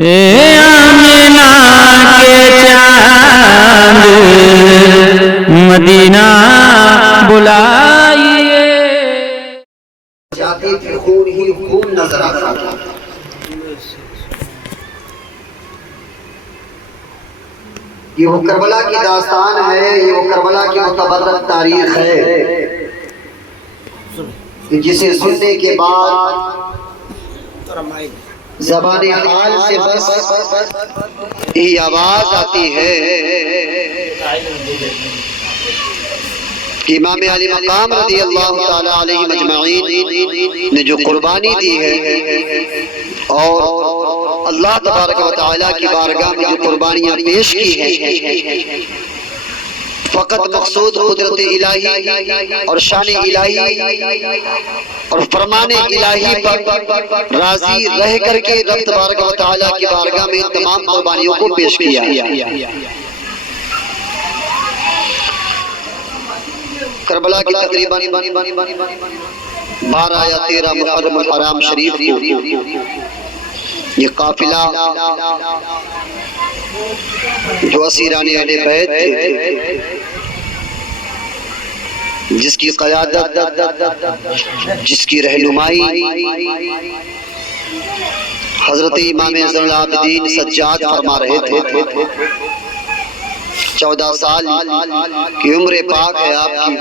آمینہ کے چاند مدینہ بلائیے، جاتی پھر خون ہی خون نظر آتا تھا۔ یہ وہ کربلا کی داستان ہے، یہ وہ کربلا کی متبرک تاریخ ہے جسے سننے کے بعد زبان حال سے بس یہی آواز آتی ہے کہ امام علی مقام رضی اللہ تعالیٰ علیہ مجمعین نے جو قربانی دی ہے اور اللہ تبارک و تعالیٰ کی بارگاہ میں جو قربانیاں پیش کی ہیں، فقط مقصود قدرت الہی اور شان الہی اور فرمان الہی پر راضی رہ کر کے رب تبارک و تعالیٰ کی بارگاہ میں تمام قربانیوں کو پیش کیا۔ کربلا کی تقریباً 12 یا 13 محرم الحرام شریف کو یہ قافلہ جو اسیران اہل بیت تھے، جس کی قیادت، جس کی رہنمائی حضرت امام زین العابدین سجاد فرما رہے تھے۔ 14 سال کی عمر پاک ہے آپ کی،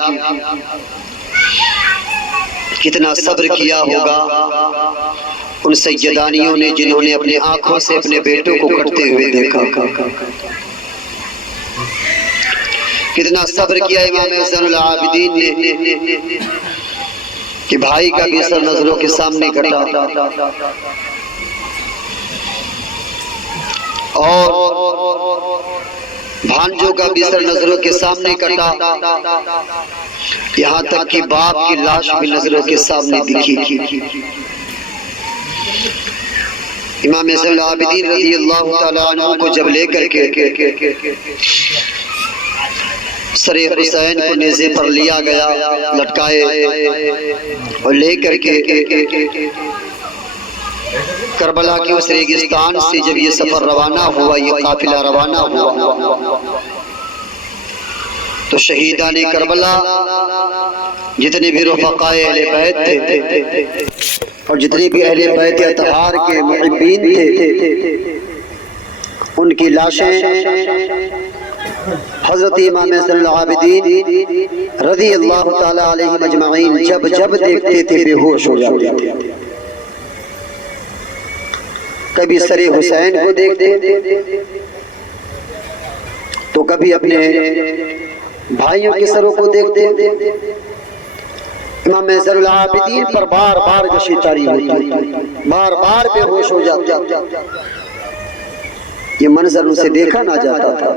کتنا صبر کیا ہوگا ان سیدانیوں نے جنہوں نے اپنی آنکھوں سے اپنے بیٹوں کو کٹتے ہوئے دیکھا، کتنا صبر کیا امام زین العابدین نے کہ بھائی کا بھی سر نظروں کے سامنے کٹا اور بھانجوں کا بھی سر نظروں کے سامنے کٹا، یہاں تک کہ باپ کی لاش بھی نظروں کے سامنے دکھی۔ امام زین العابدین رضی اللہ تعالیٰ عنہ کو جب لے کر کے سر حسین کو نیزے پر لیا گیا، لٹکائے اور لے کر کے کربلا کی اس ریگستان سے جب یہ سفر روانہ ہوا، یہ قافلہ روانہ ہوا، تو شہیدان کربلا جتنے بھی رفقائے اہل بیت تھے اور جتنے بھی اہل بیت اطہار کے محبین تھے، ان کی لاشیں حضرت امام زین العابدین رضی اللہ تعالیٰ علیہ مجمعین جب جب دیکھتے تھے بے ہوش ہو جاتے تھے۔ کبھی سر حسین کو دیکھتے تو کبھی اپنے بھائیوں کے سروں کو دیکھتے، امام زین العابدین پر بار بار جشی طاری ہوتی، بار بار بے ہوش ہو جاتے، یہ منظر ان سے دیکھا نہ جاتا تھا۔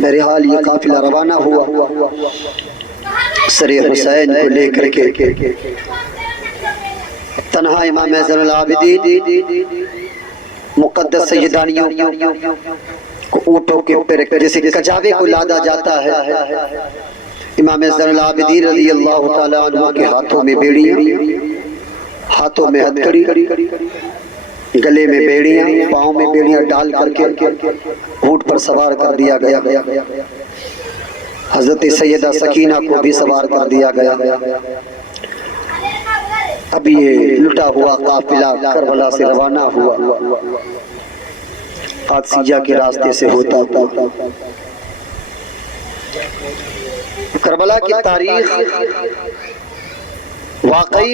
بہرحال یہ قافلہ روانہ ہوا سر حسین کو لے کر کے، تنہا امام زین العابدین مقدس سیدانیوں کو اونٹوں کے اوپر جیسے کچاوے کو لادا جاتا ہے، امام زین العابدین رضی اللہ تعالیٰ عنہ کے ہاتھوں میں بیڑیاں، ہاتھوں میں ہتھکڑی، گلے میں بیڑیاں، پاؤں میں بیڑیاں ڈال کر کے اونٹ پر سوار کر دیا گیا۔ حضرت سیدہ سکینہ کو بھی سوار کر دیا گیا۔ اب یہ لٹا ہوا قافلہ کربلا سے روانہ ہوا، قادسیہ کے راستے سے ہوتا تھا۔ کربلا کی تاریخ واقعی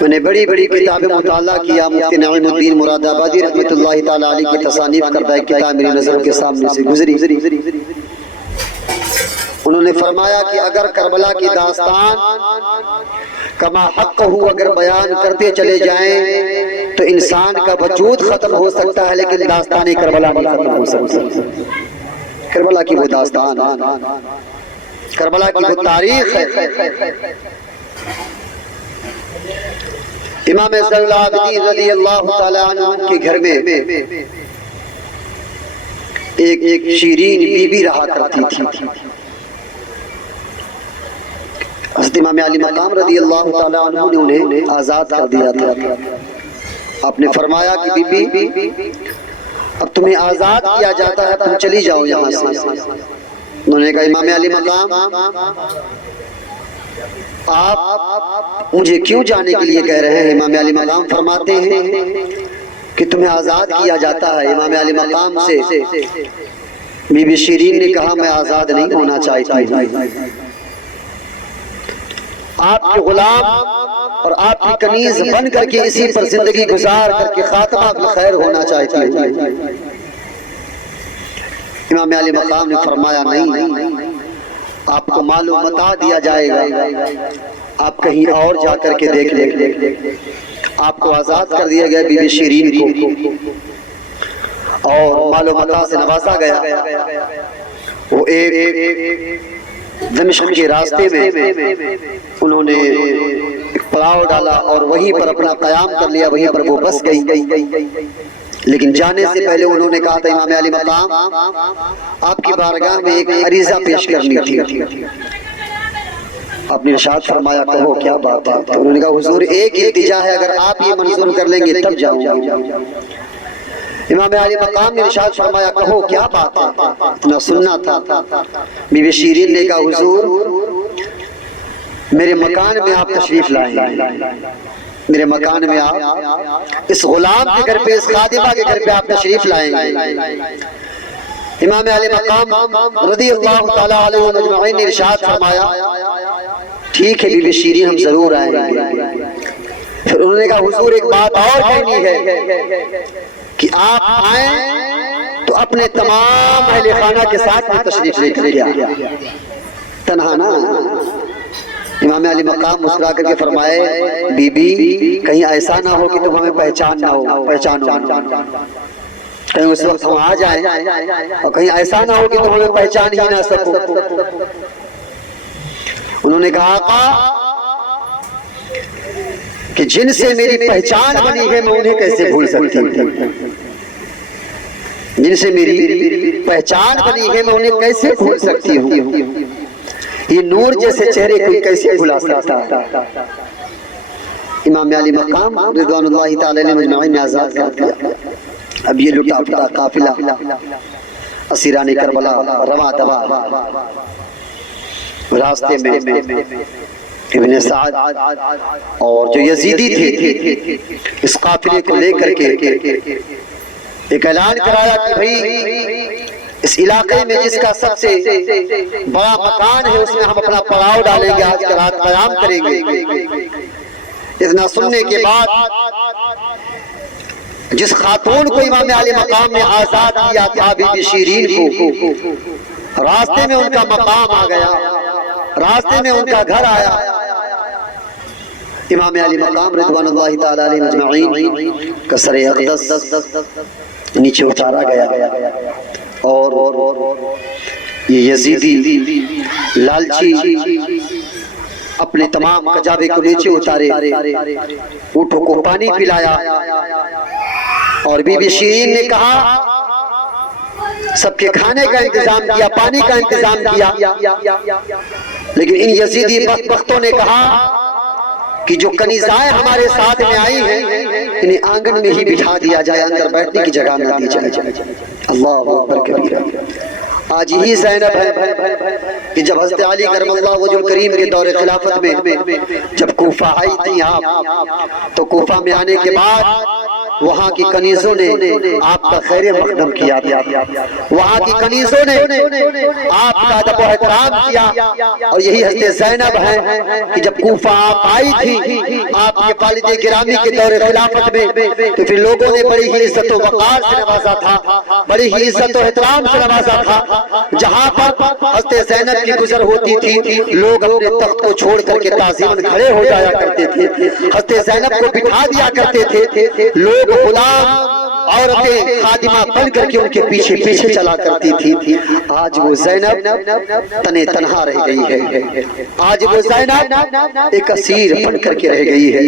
میں نے بڑی بڑی کتابیں مطالعہ کیا، مفتی نعیم الدین مراد آبادی رحمۃ اللہ تعالیٰ علیہ کی تصانیف کردہ ایک کتاب میری نظروں کے سامنے سے گزری۔ انہوں نے فرمایا کہ اگر کربلا کی داستان کما حق ہو اگر بیان کرتے چلے جائیں تو انسان کا وجود ختم ہو سکتا ہے، لیکن داستان کربلا نہیں ختم ہو سکتی۔ کربلا کی وہ داستان، کربلا کی وہ تاریخ ہے۔ امام زین العابدین رضی اللہ تعالیٰ عنہ کے گھر میں ایک شیرین بی بی رہا کرتی تھی۔ حضرت امام علی مقام رضی اللہ تعالیٰ عنہ نے انہیں آزاد کر دیا تھا. آپ نے فرمایا کہ بی بی اب تمہیں آزاد کیا جاتا ہے، تم چلی جاؤ یہاں سے. انہوں نے کہا امام علی مقام آپ مجھے کیوں جانے کے لیے کہہ رہے ہیں؟ امام علی مقام فرماتے ہیں کہ تمہیں آزاد کیا جاتا ہے. امام علی مقام سے بی بی شیرین نے کہا میں آزاد نہیں ہونا چاہتی ہوں، آپ کے غلام اور آپ کی کنیز بن کر کے اسی پر زندگی گزار کر کے خاتمہ بالخیر ہونا چاہتی ہوں. امام علی مقام نے فرمایا نہیں، آپ کو معلوم متا دیا جائے گا، آپ کہیں اور جا کر کے دیکھ لیں. آپ کو آزاد کر دیا گیا بی بی شیرین کو، اور معلوم متا سے نوازا گیا. وہ ایک دمشق کے راستے میں انہوں نے ایک پڑاؤ ڈالا اور وہیں پر اپنا قیام کر لیا، وہیں پر وہ بس گئی. لیکن جانے سے پہلے انہوں نے کہا تھا امام علی مقام آپ کی بارگاہ میں ایک عریضہ پیش کرنی تھی. آپ نے ارشاد فرمایا کہو کیا بات ہے؟ انہوں نے کہا حضور ایک التجا ہے، اگر آپ یہ منظور کر لیں گے تب جاؤں گا. امام علی مقام نے ارشاد فرمایا کہو کیا بات ہے؟ اتنا سننا تھا. بی بی شیرین نے کہا حضور میرے مکان میں آپ تشریف لائیں، میرے مکان میں آپ اس غلام کے گھر پہ، اس خادمہ کے گھر پہ آپ تشریف لائیں گے. امام علی مقام رضی اللہ تعالیٰ علیہ مجمعین نے ارشاد فرمایا ٹھیک ہے بی بی شیرین ہم ضرور آئیں گے. پھر انہوں نے کہا حضور ایک بات اور کہنی ہے کہ آپ آئیں تو اپنے تمام اہل خانہ کے ساتھ میں تشریف لے کر آئیں، تنہا نہ. امام علی مقام مسکرا کر کے فرمائے بی بی کہیں ایسا نہ ہو کہ تم ہمیں پہچانو، کہیں اس وقت ہم آ جائیں اور کہیں ایسا نہ ہو کہ تم ہمیں پہچان ہی نہ سکو. انہوں نے کہا آقا کہ جن سے میری پہچان بنی ہے میں انہیں کیسے بھول سکتی ہوں، جن سے میری پہچان بنی ہے میں انہیں کیسے بھول سکتی ہوں، یہ نور جیسے چہرے کو کیسے بھلا سکتا. امام علی مقام رضوان اللہ تعالی علیہ مجمعین نے آزاد کر دیا. اب یہ لٹا پٹا قافلہ اسیران کربلا رواں دوا راستے میں ابن سعد اور جو یزیدی تھے اس قافلے کو لے کر کے ایک اعلان کرایا کہ بھئی اس علاقے میں جس کا سب سے بڑا مکان ہے اس میں ہم اپنا پڑاؤ ڈالیں گے، آج کی رات قیام کریں گے. اتنا سننے کے بعد جس خاتون کو امام علی مقام نے آزاد کیا تھا بی بی شیرین کو، راستے میں ان کا مقام آ گیا، راستے میں ان کا گھر آیا. امام علی مقام رضوان اللہ تعالی علیہ مجمعین کا سر اقدس نیچے اتارا گیا اور یہ یزیدی لالچی اپنے تمام کجاوے کو نیچے اتارے، اونٹوں کو پانی پلایا. اور بی بی شیرین نے کہا سب کے کھانے کا انتظام کیا، پانی کا انتظام کیا، لیکن ان یزیدی بدبختوں نے کہا کہ جو کنیزائیں ہمارے ساتھ میں آئی ہیں انہیں آنگن میں ہی بٹھا دیا جائے، اندر بیٹھنے کی جگہ نہ دی جائے. اللہ اکبر کبیرہ. آج یہی زینب ہے کہ جب حضرت علی کرم اللہ وجہ الکریم کے دور خلافت میں جب کوفہ آئی تھی آپ، تو کوفہ میں آنے کے بعد وہاں کی کنیزوں نے آپ کا خیر مقدم کیا تھا، وہاں کی کنیزوں نے آپ کا ادب و احترام کیا. اور یہی حضرت زینب ہے کہ جب کوفہ آپ آئی تھی آپ کے والد گرامی کے دور خلافت میں، تو پھر لوگوں نے بڑی ہی عزت و وقار سے نوازا تھا، بڑی ہی عزت و احترام سے نوازا تھا. جہاں پر حضرت زینب کی گزر ہوتی تھی لوگ اپنے تخت کو چھوڑ کر کے تعظیماً کھڑے ہو جایا کرتے تھے، حضرت زینب کو بٹھا دیا کرتے تھے. لوگ غلام عورتیں خادمہ بن کر کے ان کے پیچھے پیچھے چلا کرتی تھی. آج وہ زینب تنے تنہا رہ گئی ہے، آج وہ زینب ایک اسیر بن کر کے رہ گئی ہے.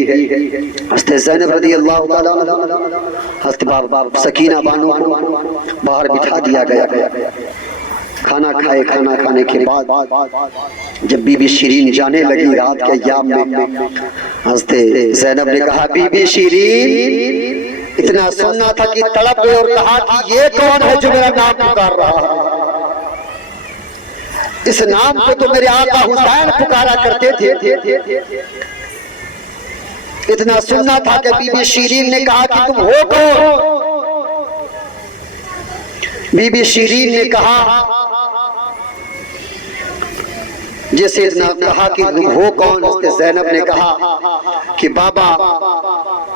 حضرت زینب رضی اللہ تعالیٰ حضرت سکینہ بانو کو باہر بٹھا دیا گیا. کھانا کھائے، کھانا کھانے کے بعد جب بی بی شیرین جانے لگی رات کے ایام میں، حضرت زینب نے کہا بی بی شیرین، اتنا سننا تھا کہ تڑپ گئے اور کہا کہ یہ کون ہے جو میرا نام پکار رہا ہے؟ اس نام کو تو میرے آقا حسین پکارا کرتے تھے۔ اتنا سننا تھا کہ بی بی شیرین نے کہا کہ تم ہو کون؟ بی بی شیرین نے کہا، جیسے اتنا کہا کہ تم ہو کون، حضرت زینب نے کہا کہ بابا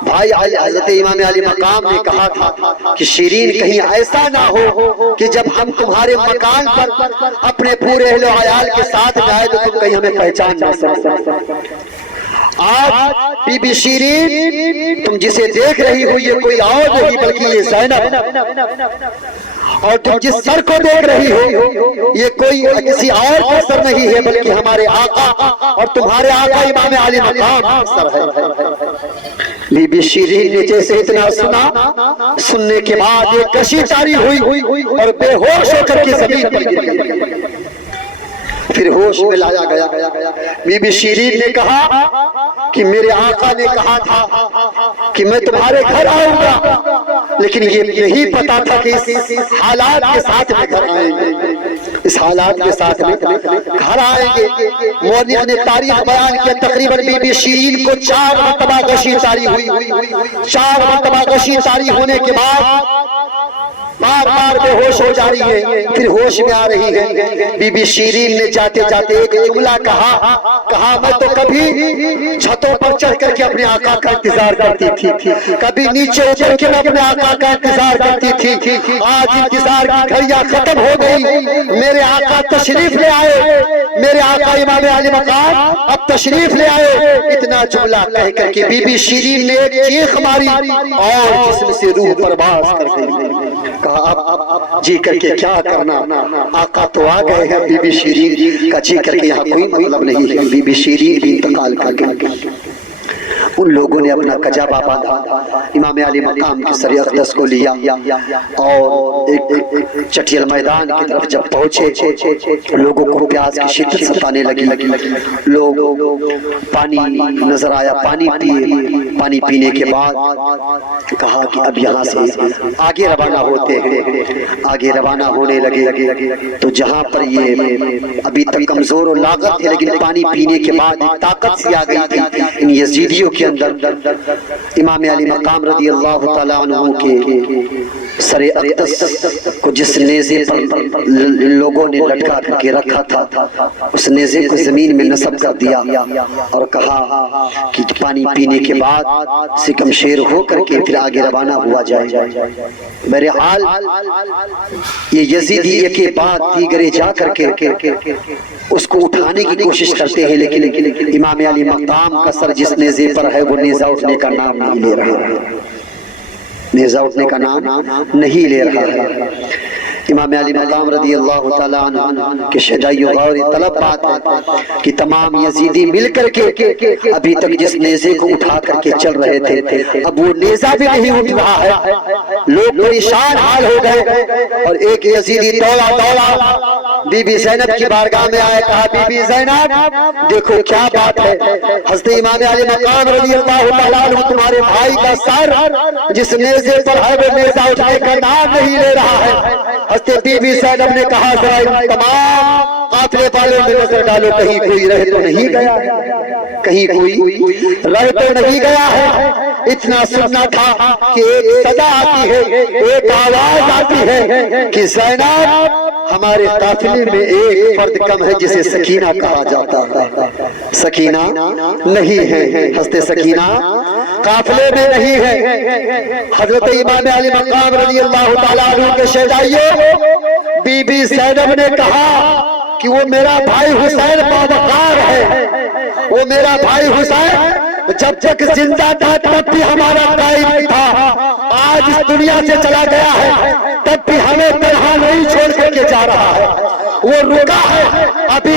بھائی حضرت امام علی مقام نے کہا تھا کہ شیرین کہیں ایسا نہ ہو کہ جب ہم تمہارے مکان پر اپنے پورے اہل و عیال کے ساتھ میں آئے تو تم کہیں ہمیں پہچان نہ سکو۔ آج بی بی شیرین تم جسے دیکھ رہی ہو یہ کوئی اور نہیں بلکہ یہ زینب، اور تم جس سر کو دیکھ رہی ہو یہ کوئی کسی اور کا سر نہیں ہے بلکہ ہمارے آقا اور تمہارے آقا امام علی مقام کا سر ہے۔ بی بی شیرین نے جیسے اتنا سنا، سننے کے بعد ایک کشی طاری ہوئی اور بے ہوش ہو کر کے زمین پر گری، پھر ہوش میں لایا گیا۔ بی بی شیرین نے کہا کہ میرے آقا نے کہا تھا کہ میں تمہارے گھر آؤں گا، لیکن یہ نہیں پتا تھا کہ اس حالات کے ساتھ میں گھر آئیں گے، اس حالات کے ساتھ میں گھر آئیں گے۔ مورخ نے تاریخ بیان کیا تقریباً بی بی شیرین کو 4 مرتبہ غشی طاری ہوئی، 4 مرتبہ غشی طاری ہونے کے بعد بار بار بے ہوش ہو جا رہی ہے، پھر ہوش میں آ رہی ہے۔ بی بی شیرین نے جاتے جاتے ایک جملہ کہا میں تو کبھی چھتوں پر چڑھ کر کے اپنے آقا کا انتظار کرتی تھی، کبھی نیچے اتر کے میں اپنے آقا کا انتظار کرتی تھی، آج انتظار کی گھڑیاں ختم ہو گئی، میرے آقا تشریف لے آئے، میرے آقا امام علی مقام اب تشریف لے آئے۔ اتنا جملہ کہہ کر کے بی بی شیرین نے ایک چیخ ماری اور جسم سے روح پرواز کر گئی۔ کہا اب جی کر کے کیا کرنا، آقا تو آ گئے ہیں، بی بی شیرین کا جی کر کے یہاں کوئی مطلب نہیں ہے۔ بی بی شیرین بھی انتقال کر گئی۔ ان لوگوں نے اپنا کجابہ باندھا، امام علی مقام کے سر اقدس کو لیا اور ایک چٹیل میدان کی طرف جب پہنچے، لوگوں کو پیاس کی شدت ستانے لگی، لوگ پانی نظر آیا، پانی پیے، پانی پینے کے بعد کہا کہ اب یہاں سے آگے روانہ ہوتے ہیں۔ آگے روانہ ہونے لگے تو جہاں پر یہ ابھی تک کمزور و لاغر تھے لیکن پانی پینے کے بعد ایک طاقت سی آ گئی تھی ان یزیدیوں کے اندر، امام علی مقام رضی اللہ تعالیٰ عنہ کے سر اقدس کو جس نیزے پر لوگوں نے لٹکا کر کے رکھا تھا اس نیزے کو زمین میں نصب کر دیا اور کہا کہ پانی پینے کے بعد سکم شیر ہو کر کے پھر آگے روانہ ہوا جائے۔ بہرحال یہ یزیدی ایک بعد دیگرے جا کر کے اس کو اٹھانے کی کوشش کرتے ہیں لیکن امام علی مقام کا سر جس نیزے پر ہے وہ نیزہ اٹھنے کا نام نہیں لے رہا ہے، نیزہ اٹھنے کا نام نہیں لے رہا ہے۔ امام علی مقام رضی اللہ تعالیٰ عنہ کے شجاعی و غوری طلب بات ہے کہ تمام یزیدی مل کر کے ابھی تک جس نیزے کو اٹھا کر کے چل رہے تھے اب وہ نیزہ بھی نہیں اٹھ رہا ہے، لوگ پریشان حال ہو گئے اور ایک یزیدی دوڑا بی بی زینب کی بارگاہ میں آئے، کہا بی بی زینب دیکھو کیا بات ہے، حضرت امام علی مقام رضی اللہ تعالیٰ عنہ تمہارے بھائی کا سر جس نیزے پر ہے وہ نیزہ اٹھنے کا نام نہیں لے رہا ہے۔ حضرت بی بی زینب نے کہا ذرا ان تمام قافلے والوں میں نظر ڈالو کہیں کوئی رہ تو نہیں گیا ہے، کہیں کوئی رہ تو نہیں گیا ہے۔ اتنا سننا تھا کہ ایک صدا آتی ہے، ایک آواز آتی ہے کہ زینب ہمارے قافلے میں ایک فرد کم ہے جسے سکینہ کہا جاتا ہے، سکینہ نہیں ہے، حضرت سکینہ قافلے میں نہیں ہے۔ حضرت امام علی مقام رضی اللہ تعالیٰ عنہ کے شہدائیوں بی بی زینب نے کہا کہ وہ میرا بھائی حسین باوقار ہے، وہ میرا بھائی حسین جب تک زندہ تھا تب بھی ہمارا قائد تھا، آج اس دنیا سے چلا گیا ہے تب بھی ہمیں تنہا نہیں چھوڑ کر کے جا رہا ہے، وہ رکا ہے ابھی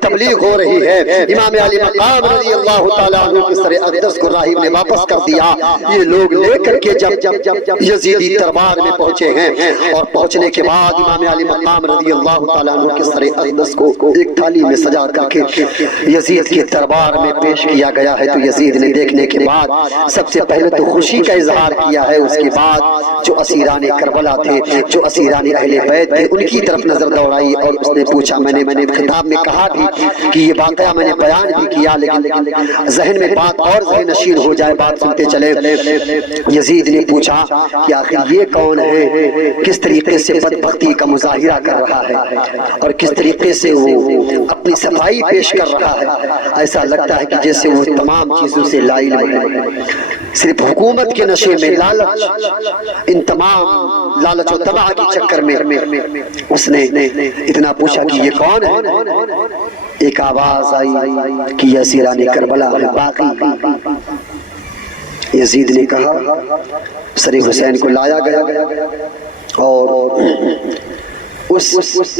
تبلیغ ہو رہی ہے۔ امام علی مقام رضی اللہ تعالیٰ عنہ کی سر اقدس کو راہب نے واپس کر دیا۔ یہ لوگ لے کر کے جب یزیدی دربار میں پہنچے ہیں اور پہنچنے کے بعد امام علی مقام رضی اللہ تعالیٰ عنہ کے سر اقدس کو ایک تھالی میں سجا کر کے یزید کے دربار میں پیش کیا گیا ہے، تو یزید نے دیکھنے کے بعد سب سے پہلے تو خوشی کا اظہار کیا ہے، اس کے بعد جو اسیران کربلا تھے، جو اسیران اہل بیت تھے، ان کی طرف نظر دوڑائی اور اس نے پوچھا، میں نے خطاب میں کہا بھی کہ یہ واقعہ میں نے بیان بھی کیا، لیکن ذہن میں بات اور ذہن نشین ہو جائے، بات سنتے چلے۔ یزید نے پوچھا کہ آخر یہ کون ہے، کس طریقے سے بدبختی کا مظاہرہ کر رہا ہے اور کس طریقے سے وہ اپنی صفائی پیش کر رہا ہے، ایسا لگتا ہے کہ جیسے وہ تمام چیزوں سے لائل ہے، صرف حکومت کے نشے میں، لالچ، ان تمام لالچ و طمع کے چکر میں اس نے اتنا پوچھا کہ یہ کون ہے۔ ایک آواز آئی کہ یہ اسیران کربلا ہے باقی۔ یزید نے کہا، سر حسین کو لایا گیا اور اس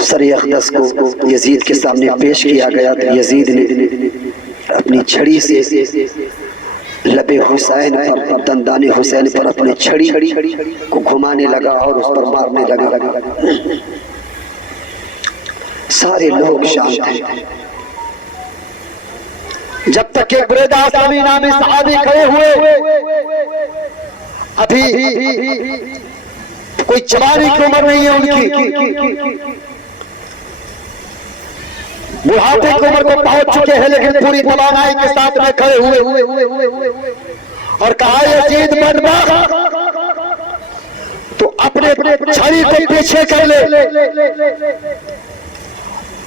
سر اقدس کو یزید کے سامنے پیش کیا گیا، تو یزید نے اپنی چھڑی سے لب حسین پر، دندان حسین پر اپنی چھڑی کو گھمانے لگا اور اس پر مارنے لگا۔ سارے لوگ شانت ہیں، جب تک کہ بریدہ اسلامی نامی صحابی کھڑے ہوئے، ابھی کوئی جوانی کی عمر نہیں ہے ان کی، بڑھاپے کی عمر کو پہنچ چکے ہیں، لیکن پوری توانائی کے ساتھ میں کھڑے ہوئے اور کہا، یزید بدبخت، تو اپنے چھری کو پیچھے کر لے،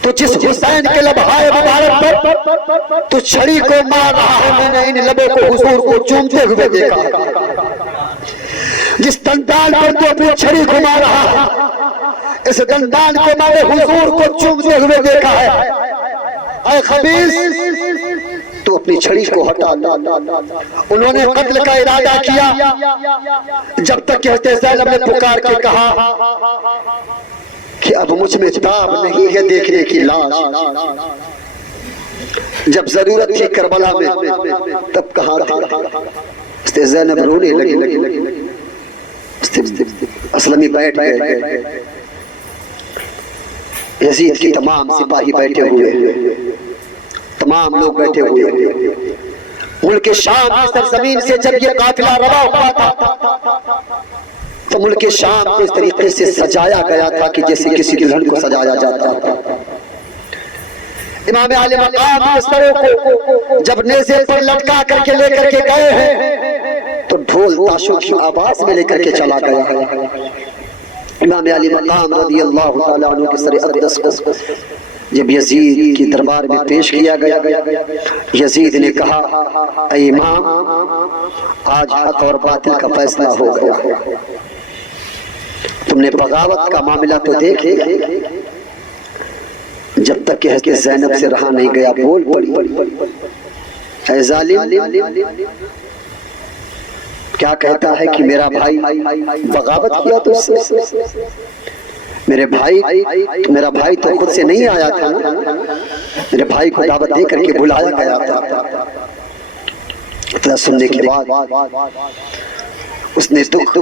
تو جس حسین کے لبہائے مبارک پر تو چھڑی کو مار رہا ہے، میں نے ان لبوں کو حضور کو چومتے ہوئے دیکھا، جس دندان پر تو اپنی چھڑی کو مار رہا ہے، اس دندان کو میں نے حضور کو چومتے ہوئے دیکھا ہے۔ اے خبیث، تو اپنی چھڑی کو ہٹا لیا۔ انہوں نے قتل کا ارادہ کیا، جب تک کہ حضرت زینب نے پکار کے کہا کہ اب مجھ میں تاب نہیں ہے دیکھنے کی لاش۔ جب ضرورت تھی کربلا میں، تب کہا تھا، حضرت زینب رونے لگی، اسلمی بیٹھ گئے، یزید کی تمام سپاہی بیٹھے ہوئے، تمام لوگ بیٹھے ہوئے۔ ملک شام کی سرزمین سے جب یہ قافلہ رواں ہوا تھا، تو ملک شام کو اس طریقے سے سجایا گیا تھا کہ جیسے کسی دلہن کو سجایا جاتا تھا۔ امام علی مقام مستروں کو جب نیزے پر لٹکا کر کے لے کر کے گئے ہیں، تو ڈھول تاشوں کی آواز میں لے کر کے چلا گیا ہے۔ امام علی مقام رضی اللہ تعالیٰ عنہ کے سر اقدس کو جب یزید کی دربار میں پیش کیا گیا، یزید نے کہا، اے امام، آج حق اور باطل کا فیصلہ ہو گیا، تم نے بغاوت کا معاملہ تو دیکھ لیا، جب تک کہ حضرت زینب سے رہا نہیں گیا، بول پڑی، اے ظالم، کیا کہتا ہے کہ میرا بھائی بغاوت کیا تو اس سے، میرا بھائی تو خود سے نہیں آیا تھا نا، میرے بھائی کو دعوت دے کر کے بلایا گیا تھا۔ اتنا سننے کے بعد اس نے دکھ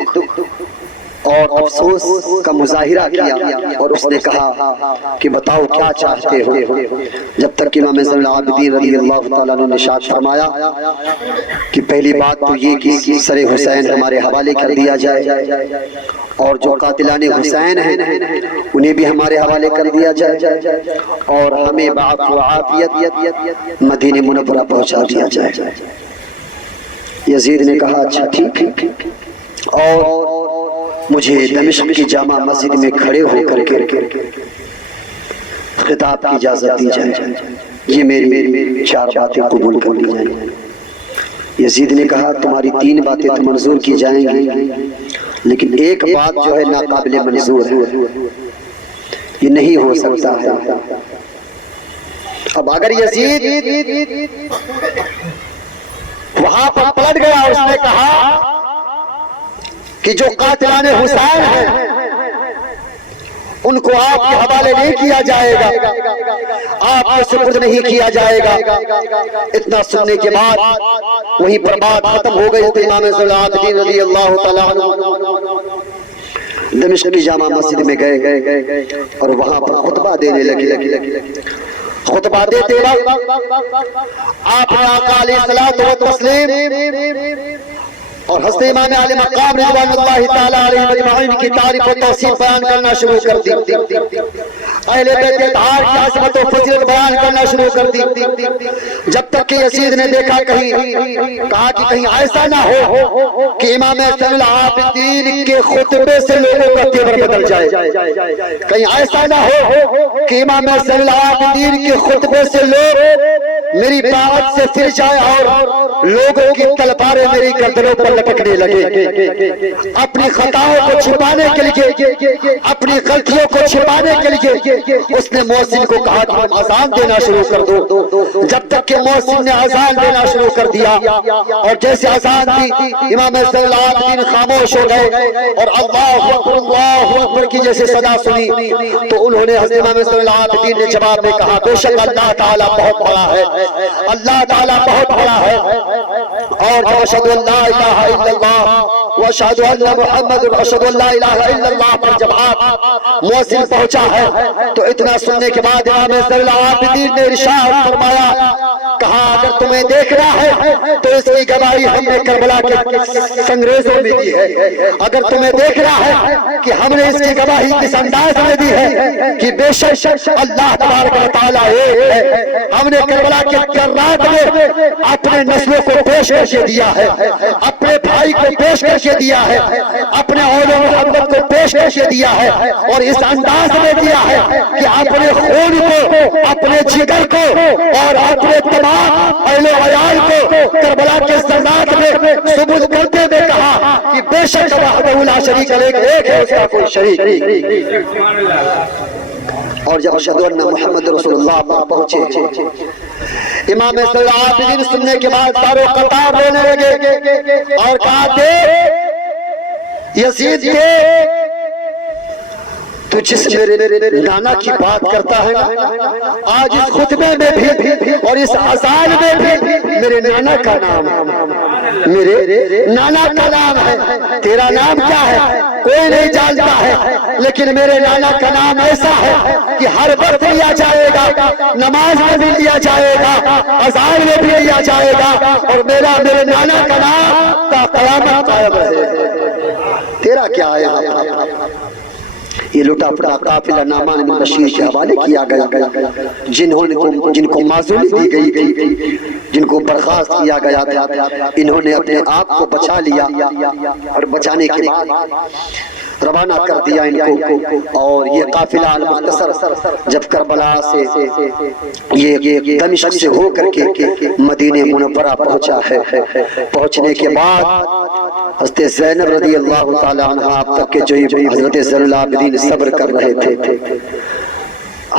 اور افسوس کا مظاہرہ کیا اور اس نے کہا کہ بتاؤ کیا چاہتے ہو، جب تک امام زین العابدین رضی اللہ تعالیٰ عنہ نے ارشاد فرمایا کہ پہلی بات تو یہ کہ سر حسین ہمارے حوالے کر دیا جائے اور جو قاتلان حسین ہیں انہیں بھی ہمارے حوالے کر دیا جائے اور ہمیں بعفو و عافیت مدینہ منورہ پہنچا دیا جائے۔ یزید نے کہا اچھا ٹھیک، اور مجھے دمشق کی جامع مسجد میں کھڑے ہو کر کے خطاب کی اجازت دی جائے، یہ میری 4 باتیں قبول کر لی جائیں۔ یزید نے کہا تمہاری 3 باتیں تو منظور کی جائیں گی، لیکن ایک بات جو ہے ناقابل منظور ہے، یہ نہیں ہو سکتا ہے۔ اب اگر یزید وہاں پر پلٹ گیا، اس نے کہا کہ جو قاتلان حسین ہیں ان کو آپ کے حوالے نہیں کیا جائے گا، آپ کے سپرد نہیں کیا جائے گا۔ اتنا سننے کے بعد وہیں پر بات ختم ہو گئی۔ امام زین العابدین رضی اللہ تعالیٰ عنہ دمشق کی جامع مسجد میں گئے اور وہاں پر خطبہ دینے لگے۔ خطبہ دیتے وقت آپ نے آقا علیہ الصلوۃ والتسلیم اور حضرت امام علی مقام رضوان اللہ تعالیٰ علیہ مجمعین کی تعریف و توصیف بیان کرنا شروع کر دی۔ اہل بیت اطہار کی عظمت و فضیلت بیان کرنا شروع کر دی، جب تک کہ یزید نے دیکھا کہا کہ کہیں ایسا نہ ہو کہ امام زین العابدین کے خطبے سے لوگوں کا تیور بدل جائے، کہیں ایسا نہ ہو کہ امام زین العابدین کے خطبے سے لوگ میری طاعت سے پھر جائے اور لوگوں کی تلواریں میری گردنوں پر لٹکنے لگے۔ اپنی خطاؤں کو چھپانے کے لیے، اپنی غلطیوں کو چھپانے کے لیے اس نے مؤذن کو کہا کہ تم اذان دینا شروع کر دو۔ جب تک کہ مؤذن نے اذان دینا شروع کر دیا اور جیسے اذان دی امام زین العابدین خاموش ہو گئے اور اللہ اکبر کی جیسے صدا سنی تو انہوں نے حضرت امام زین العابدین نے جواب میں کہا بے شک اللہ تعالیٰ بہت بڑا ہے، اللہ تعالیٰ بہت بڑا ہے، اور اشہد ان لا الہ الا اللہ واشہد ان محمد اشہد ان لا الہ الا اللہ پر جب آپ مؤذن پہنچا ہے تو اتنا سننے کے بعد امام زین العابدین نے ارشاد فرمایا، کہا اگر تمہیں دیکھنا ہے تو اس کی گواہی ہم نے کربلا کے سنگریزوں میں دی ہے، اگر تمہیں دیکھنا ہے کہ ہم نے اس کی گواہی کس انداز میں دی ہے کہ بے شک اللہ تبارک و تعالیٰ ایک ہے، ہم نے کربلا کے کرات میں اپنے نسلوں کو پیش کر کے دیا ہے، اپنے بھائی کو پیش کر کے دیا ہے، اپنے اول محمد کو پیش کر کے دیا ہے اور اس انداز میں دیا ہے کہ اپنے خون کو، اپنے جگر کو اور اپنے تمام اہل و عیال کو کربلا کے سرزاد میں ثبوت کرتے ہوئے کہا کہ بے شک وحدہ لا شریک له ایک ہے، اس کا کوئی شریک نہیں۔ اور جب اشہد ان محمد رسول اللہ پر پہنچے امام زین العابدین سننے کے بعد دارو قطار رونے لگے اور کہا کہ یزید کے تو جس میرے نانا کی بات کرتا ہے آج اس خطبے میں بھی اور اس اذان میں بھی میرے نانا کا نام ہے، میرے نانا کا نام ہے، تیرا نام کیا ہے کوئی نہیں جانتا ہے، لیکن میرے نانا کا نام ایسا ہے کہ ہر وقت لیا جائے گا، نماز میں بھی لیا جائے گا، اذان میں بھی لیا جائے گا، اور میرے نانا کا نام تا قیامت قائم رہے۔ تیرا کیا ہے؟ یہ لٹا پڑا قافلہ نعمان بن بشیر کے حوالے کیا گیا، جن کو معذوری دی گئی، جن کو برخاست کیا گیا تھا، انہوں نے اپنے آپ کو بچا لیا اور بچانے کے بعد روانہ کر دیا ان کو، اور یہ قافلہ المختصر جب کربلا سے یہ دمشق سے ہو کر کے مدینہ منورہ پہنچا ہے، پہنچنے کے بعد حضرت زینب رضی اللہ تعالیٰ عنہ آپ تک کے جو حضرت زین العابدین صبر کر رہے تھے،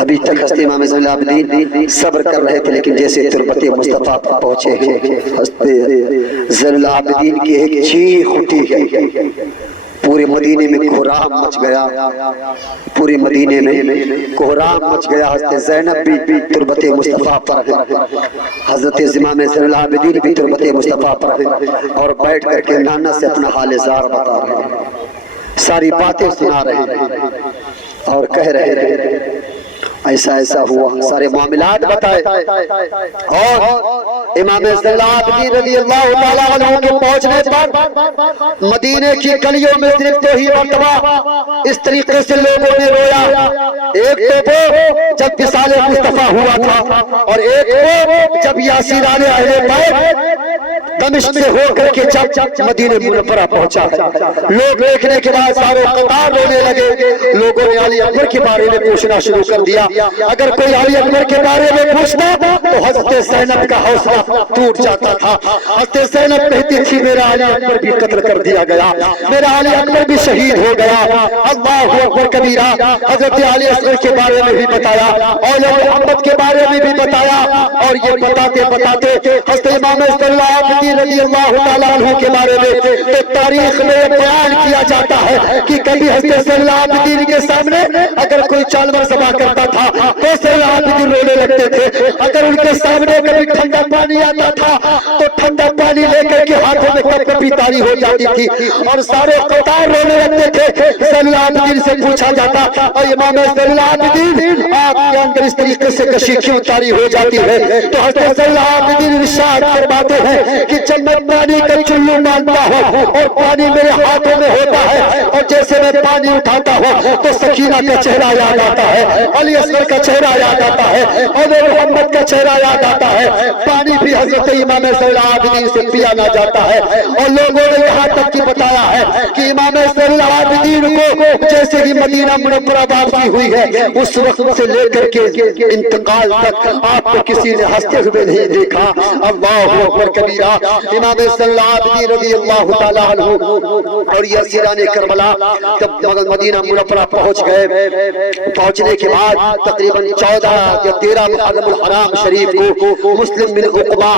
ابھی تک حضرت امام زین العابدین صبر کر رہے تھے، لیکن جیسے تربت مصطفیٰ پر پہنچے ہیں حضرت زین العابدین کی ایک چیخ اٹھی ہے، پورے مدینے میں کوہرام مچ گیا، پورے مدینے میں کوہرام مچ گیا۔ حضرت زینب بھی تربت مصطفیٰ پر ہے، حضرت امام زین العابدین بھی تربت مصطفیٰ پر ہے، اور بیٹھ کر کے نانا سے اپنا حال زار بتا رہے ہیں، ساری باتیں سنا رہے ہیں اور کہہ رہے ہیں ایسا ایسا ہوا، سارے معاملات بتائے، اور امام زین العابدین رضی اللہ تعالیٰ عنہ کے پہنچنے پر مدینے کی گلیوں میں صرف دو ہی مرتبہ اس طریقے سے لوگوں نے رویا، ایک تو وہ جب وصال مصطفیٰ ہوا تھا، اور ایک وہ جب یاسران اہل بیت دمشق سے ہو کر کے جب مدینہ منورہ پہنچا ہے، لوگ دیکھنے کے بعد ساروں قطار رونے لگے، لوگوں نے علی اکبر کے بارے میں پوچھنا شروع کر دیا، اگر کوئی علی اکبر کے بارے میں پوچھتا تو حضرت زینب کا حوصلہ ٹوٹ جاتا تھا، حضرت زینب کہتی تھی میرا علی اکبر بھی قتل کر دیا گیا، میرا علی اکبر بھی شہید ہو گیا، اللہ اکبر کبیرہ۔ حضرت علی اصغر کے بارے میں بھی بتایا، اولاد محمد کے بارے میں بھی بتایا، اور یہ بتاتے بتاتے حضرت امام زین العابدین الدین رضی اللہ تعالیٰ عنہ کے بارے میں تو تاریخ میں بیان کیا جاتا ہے کہ کبھی حضرت زین العابدین کے سامنے اگر کوئی جانور ذبح کرتا تھا تو زین العابدین رونے لگتے تھے. اگر ان کے سامنے کبھی ٹھنڈا پانی آتا تھا تو ٹھنڈا پانی لے کر کے ہاتھوں میں کپ کپی تاری ہو جاتی تھی اور سارے قطار رونے لگتے تھے. زین العابدین سے پوچھا جاتا اور امام زین العابدین آپ کے اندر اس طریقے سے کشی کیوں تاری ہو جاتی ہے؟ تو حضرت زین العابدین ارشاد فرماتے ہیں کہ جب میں پانی کا چلو مانتا ہوں اور پانی میرے ہاتھوں میں ہوتا ہے اور جیسے میں پانی اٹھاتا ہوں تو سکینہ کا چہرہ یاد آتا ہے, علی اصغر کا چہرہ یاد آتا ہے اور محمد کا چہرہ یاد آتا ہے. پانی بھی حضرت امام زین العابدین سے پیا نہ جاتا ہے اور لوگوں نے یہاں تک کہ بتایا ہے کہ امام زین العابدین کو جیسے ہی مدینہ منورہ واپسی ہوئی ہے اس وقت سے لے کر کے انتقال تک آپ کو کسی نے ہنستے ہوئے نہیں دیکھا. اللہ اکبر کبیرہ. امام زین العابدین رضی اللہ تعالیٰ عنہ اور یسیران کربلا جب مدینہ منورہ پہنچ گئے, پہنچنے کے بعد تقریباً 14 یا 13 محرم الحرام شریف کو مسلم بن عقبہ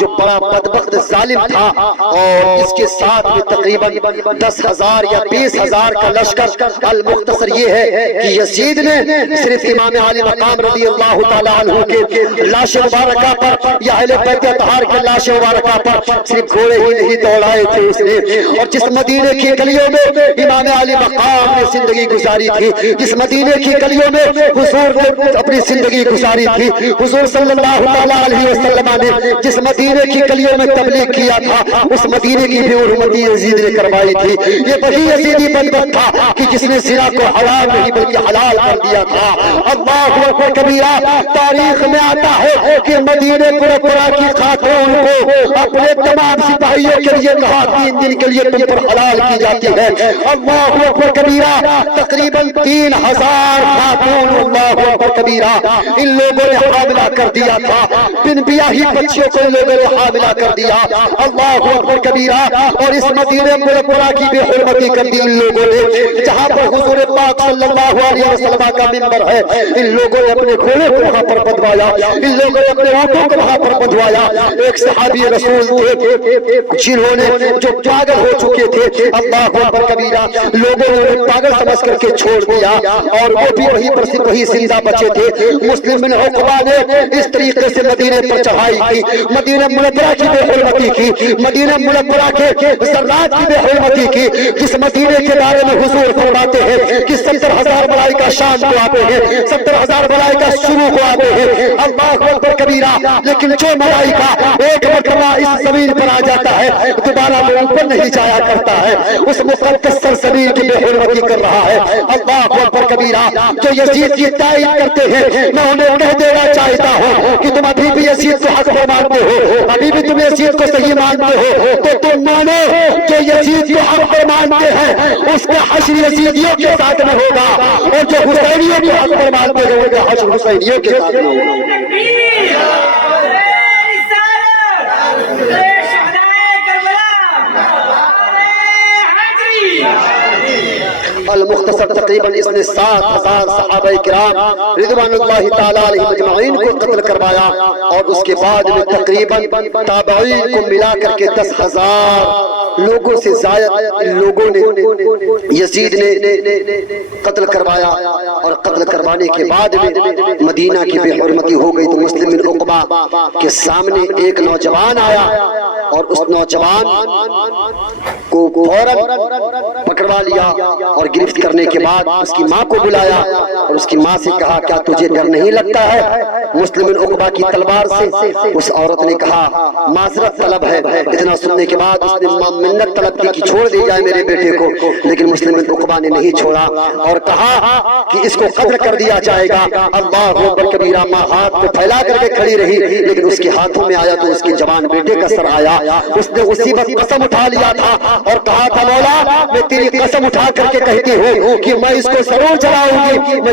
جو بڑا بدبخت ظالم تھا اور اس کے ساتھ میں تقریباً 10,000 یا 20,000 کا لشکر. المختصر یہ ہے کہ یزید نے صرف امام علی مقام رضی اللہ تعالیٰ عنہ کے لاش مبارکہ پر یا اہل بیت اطہار کے لاش مبارکہ پر صرف گھوڑے ہی نہیں دوڑائے تھے اس نے. اور جس مدینے کی گلیوں میں امام علی مقام نے زندگی گزاری تھی, جس مدینے کی گلیوں میں حضور نے اپنی زندگی گزاری تھی, حضور صلی اللہ تعالیٰ علیہ وسلم نے جس مدینے کی گلیوں میں تبلیغ کیا تھا اس مدینے کی بھی حرمتی یزید نے کروائی تھی. یہ وہی یزیدی بدبخت تھا کہ جس نے زنا کو حرام نہیں بلکہ حلال کر دیا تھا. اللہ اکبر کبیرہ. تاریخ میں آتا ہے کہ مدینے منورہ کی خاتون کو اپنے تمام سپاہیوں کے لیے کہا 3 دن کے لیے تم پر حلال کی جاتی ہے. اللہ اکبر کبیرہ. تقریباً 3,000 خاتون اللہ اکبر کبیرہ ان لوگوں نے حاملہ کر دیا تھا. بن بیاہی بچیوں کو ان لوگوں نے حاملہ کر دیا. اللہ اکبر کبیرہ. اور اس مدینہ منورہ کی بے حرمتی کر دی ان لوگوں نے. جہاں پر حضور پاک صلی اللہ علیہ وسلم کا منبر ہے ان لوگوں نے اپنے گھوڑے کو وہاں پر بدوایا, ان لوگوں نے اپنے اونٹوں کو وہاں پر بدوایا. ایک صحابی رسول تھے جنہوں نے جو پاگل ہو چکے تھے, اللہ اکبر کبیرہ, لوگوں نے انہیں پاگل سمجھ کر کے چھوڑ دیا اور وہ بھی وہیں پر سے وہی زندہ بچے تھے. مسلم بن عقبہ نے اس طریقے سے مدینے پر چڑھائی کی, مدینہ منورہ کی بے حرمتی کی, مدینہ منورہ کے ذرات کی بے حرمتی کی. جس مدینے کے بارے میں حضور فرماتے ہیں کہ 70,000 ملائکہ شام کو آتے ہیں, 70,000 ملائکہ شروع کو آتے ہیں. اللہ اکبر کبیرہ. لیکن جو ملائکہ ایک مرتبہ اس زمین پر آ جاتا ہے دوبارہ وہ اوپر نہیں جایا کرتا ہے, اس مقدس سرزمین کی بے حرمتی کر رہا ہے. اللہ اکبر کبیرہ. جو یزید کی تائید کرتے ہیں میں انہیں کہہ دینا چاہتا ہوں کہ تم ابھی بھی یزید کو حق پر مانتے ہو, ابھی بھی تم یزید کو صحیح مانتے ہو تو تم مانو جو یزید کو حق پر مانتے ہیں اس کا حشر یزیدیوں کے ساتھ میں ہوگا اور جو حسینیوں کو حق پر مانتے ہیں ان کا حشر حسینیوں کے ساتھ میں ہوگا. المختصر تقریباً اس نے 7,000 صحابہ کرام رضوان اللہ تعالیٰ علیہ مجمعین کو قتل کروایا اور اس کے بعد میں تقریباً تابعین کو ملا کر کے 10,000 لوگوں سے زائد لوگوں نے یزید نے قتل کروایا. اور قتل کروانے کے بعد میں مدینہ کی بے حرمتی ہو گئی. تو مسلم بن عقبہ کے سامنے ایک نوجوان آیا اور اس نوجوان کو فوراً پکڑوا لیا اور گرفت کرنے کے بعد اس کی ماں کو بلایا اور اس کی ماں سے کہا کیا تجھے ڈر نہیں لگتا ہے؟ مسلم بن عقبہ کی تلوار سے اس عورت نے کہا معذرت طلب ہے. اتنا سننے کے بعد اس نے منت طلب کی کہ چھوڑ دی جائے میرے بیٹے کو, لیکن مسلم بن عقبہ نے نہیں چھوڑا اور کہا کہ اس کو قتل کر دیا جائے گا. اللہ اکبر کبیرہ. ماں ہاتھ کو پھیلا کر کے کھڑی رہی لیکن اس کے ہاتھوں میں آیا تو اس کے جوان بیٹے کا سر آیا. اس نے اسی وقت قسم اٹھا لیا تھا اور کہا تھا مولا میں تیری قسم اٹھا کر کے کہتی ہوں کہ میں اس کو ضرور جلاؤں گی, میں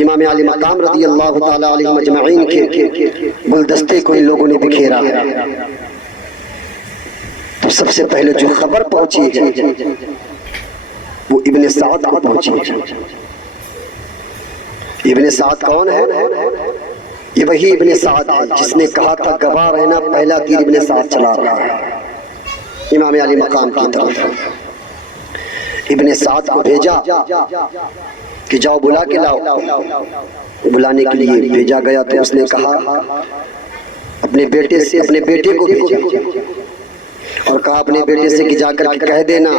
امام علی مقام رضی اللہ تعالی علیہ مجمعین کے گلدستے کو ان لوگوں نے بکھیرا ہے۔ تو سب سے پہلے جو خبر پہنچی ہے وہ ابن سعد کو پہنچی ہے۔ ابن سعد کون ہے؟ یہ وہی ابن سعد ہے جس نے کہا تھا گواہ رہنا پہلا تیر ابن سعد چلا رہا ہے امام علی مقام کی طرف۔ ابن سعد کو بھیجا کہ جاؤ بلا کے لاؤ۔ بلانے کے لیے بھیجا گیا تو اس نے کہا اپنے بیٹے کو بھیجا اور کہا اپنے بیٹے سے کہ جا کر کے کہہ دینا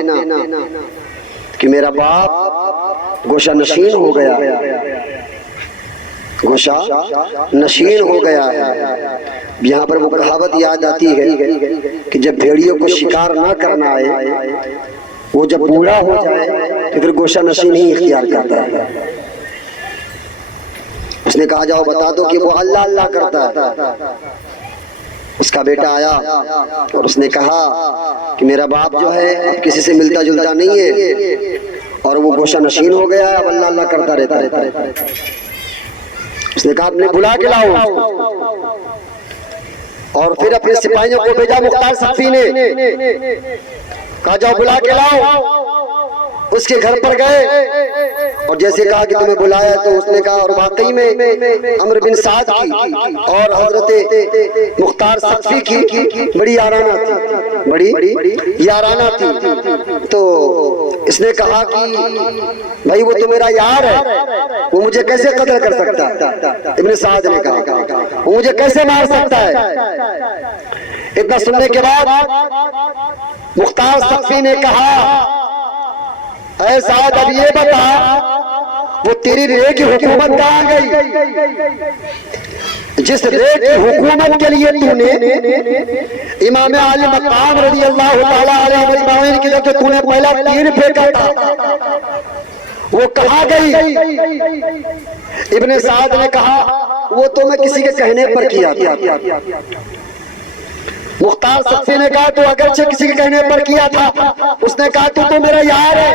کہ میرا باپ گوشہ نشین ہو گیا ہے، گوشہ نشین ہو گیا ہے۔ یہاں پر وہ کہاوت یاد آتی ہے کہ جب بھیڑیوں کو شکار نہ کرنا آئے، وہ جب بوڑھا ہو جائے تو پھر گوشہ نشین ہی اختیار کرتا ہے۔ اس نے کہا جاؤ بتا دو کہ وہ اللہ اللہ کرتا ہے۔ اس کا بیٹا آیا اور اس نے کہا کہ میرا باپ جو ہے اب کسی سے ملتا جلتا نہیں ہے اور وہ گوشہ نشین ہو گیا ہے، اب اللہ اللہ کرتا رہتا ہے۔ اس نے کہا اپنے بلا کے لاؤ اور پھر اپنے سپاہیوں کو بھیجا مختار سقفی نے، کہا جاؤ بلا کے لاؤ۔ اس کے گھر پر گئے اور جیسے کہا کہ تمہیں بلایا تو اس نے کہا، اور واقعی میں عمرو بن سعد کی اور حضرت مختار سقفی کی بڑی یارانہ تھی۔ تو اس نے کہا کہ بھائی وہ تو میرا یار ہے، وہ مجھے کیسے قتل کر سکتا ہے؟ ابن سعد نے کہا وہ مجھے کیسے مار سکتا ہے؟ اتنا سننے کے بعد مختار سقفی نے کہا اے سعد اب یہ بتا وہ تیری رے کی حکومت کہاں گئی؟ جس رے کی حکومت کے لیے تو نے امام علی مقام رضی اللہ تعالیٰ علیہ مجمعین کی طرف تو نے پہلا تیر پھینکا تھا، وہ کہاں گئی؟ ابن سعد نے کہا وہ تو میں کسی کے کہنے پر کیا تھا۔ مختار سقفی نے کہا تو اگرچہ کسی کے کہنے پر کیا تھا، اس نے کہا تو میرا یار ہے۔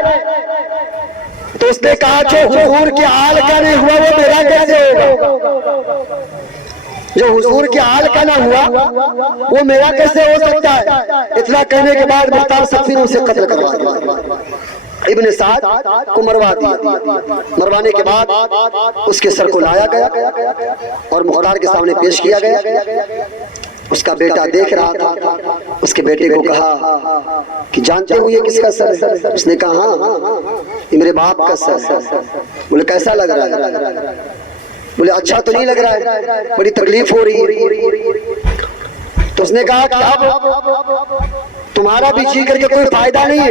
تو اس نے کہا جو حضور کے آل کا نہیں ہوا وہ میرا کیسے ہوگا؟ جو حضور کے آل کا نہ ہوا وہ میرا کیسے ہو سکتا ہے؟ اتنا کہنے کے بعد مختار سقفی نے اسے قتل کروا دیا، ابن سعد کو مروا دیا۔ مروانے کے بعد اس کے سر کو لایا گیا اور مختار کے سامنے پیش کیا گیا۔ اس کا بیٹا دیکھ رہا تھا، اس کے بیٹے کو کہا کہ جانتے ہو یہ کس کا سر ہے؟ اس نے کہا ہاں یہ میرے باپ کا سر ہے۔ بولے کیسا لگ رہا ہے؟ بولے اچھا تو نہیں لگ رہا ہے، بڑی تکلیف ہو رہی ہے۔ تو اس نے کہا کہ اب تمہارا بھی جی کر کے کوئی فائدہ نہیں ہے،